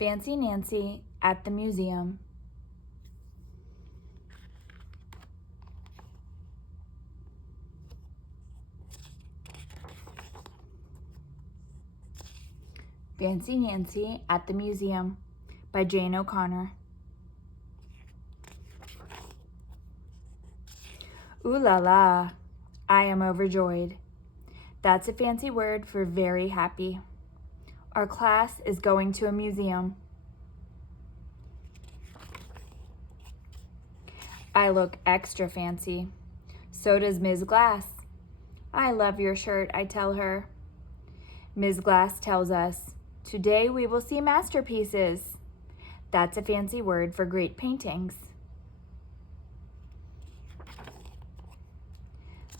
Fancy Nancy at the museum. Fancy Nancy at the Museum by Jane O'Connor. Ooh la la, I am overjoyed. That's a fancy word for very happy. Our class is going to a museum. I look extra fancy. So does Ms. Glass. I love your shirt, I tell her. Ms. Glass tells us, today we will see masterpieces. That's a fancy word for great paintings.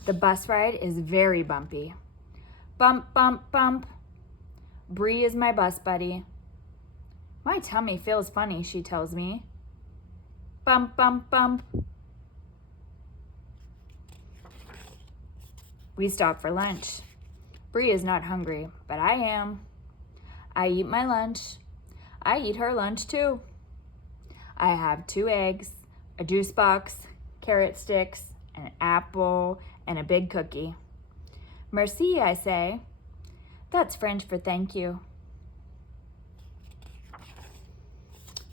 The bus ride is very bumpy. Bump, bump, bump. Bree is my bus buddy. My tummy feels funny, she tells me. Bump, bump, bump. We stop for lunch. Bree is not hungry, but I am. I eat my lunch. I eat her lunch too. I have 2 eggs, a juice box, carrot sticks, an apple, and a big cookie. Merci, I say. That's French for thank you.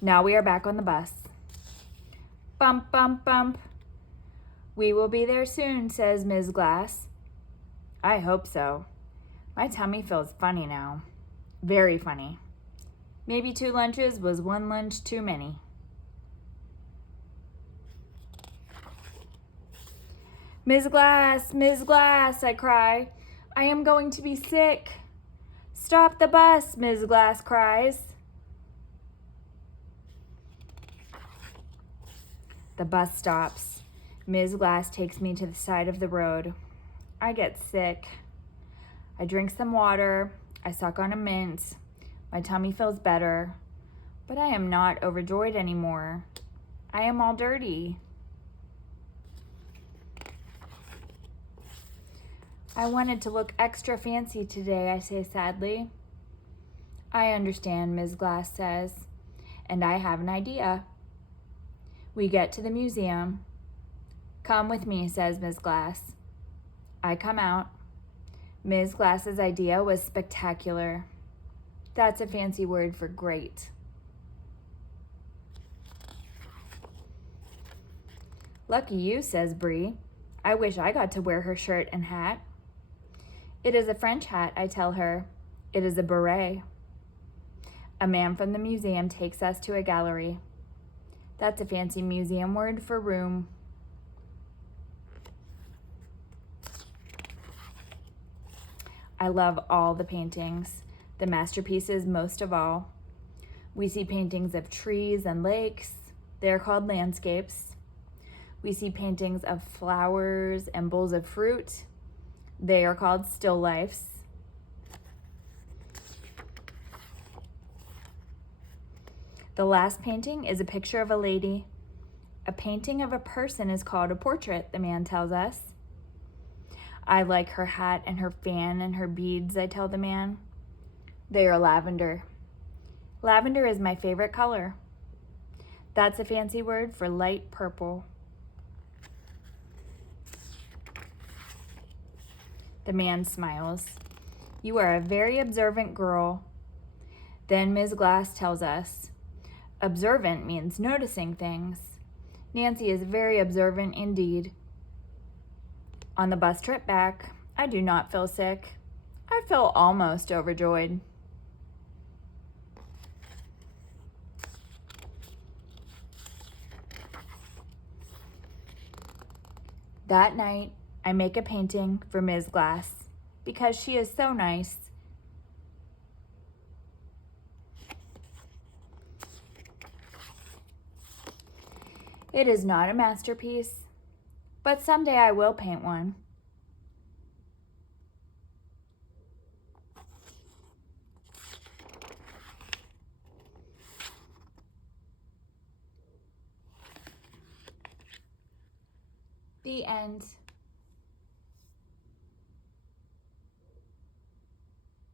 Now we are back on the bus. Bump, bump, bump. We will be there soon, says Ms. Glass. I hope so. My tummy feels funny now. Very funny. Maybe 2 lunches was 1 lunch too many. Ms. Glass, I cry. I am going to be sick. Stop the bus, Ms. Glass cries. The bus stops. Ms. Glass takes me to the side of the road. I get sick. I drink some water. I suck on a mint. My tummy feels better, but I am not overjoyed anymore. I am all dirty. I wanted to look extra fancy today, I say sadly. I understand, Ms. Glass says, and I have an idea. We get to the museum. Come with me, says Ms. Glass. I come out. Ms. Glass's idea was spectacular. That's a fancy word for great. Lucky you, says Bree. I wish I got to wear her shirt and hat. It is a French hat, I tell her. It is a beret. A man from the museum takes us to a gallery. That's a fancy museum word for room. I love all the paintings, the masterpieces most of all. We see paintings of trees and lakes. They are called landscapes. We see paintings of flowers and bowls of fruit. They are called still lifes. The last painting is a picture of a lady. A painting of a person is called a portrait, the man tells us. I like her hat and her fan and her beads, I tell the man. They are lavender. Lavender is my favorite color. That's a fancy word for light purple. The man smiles. You are a very observant girl. Then Ms. Glass tells us, observant means noticing things. Nancy is very observant indeed. On the bus trip back, I do not feel sick. I feel almost overjoyed. That night, I make a painting for Ms. Glass because she is so nice. It is not a masterpiece, but someday I will paint one. The end.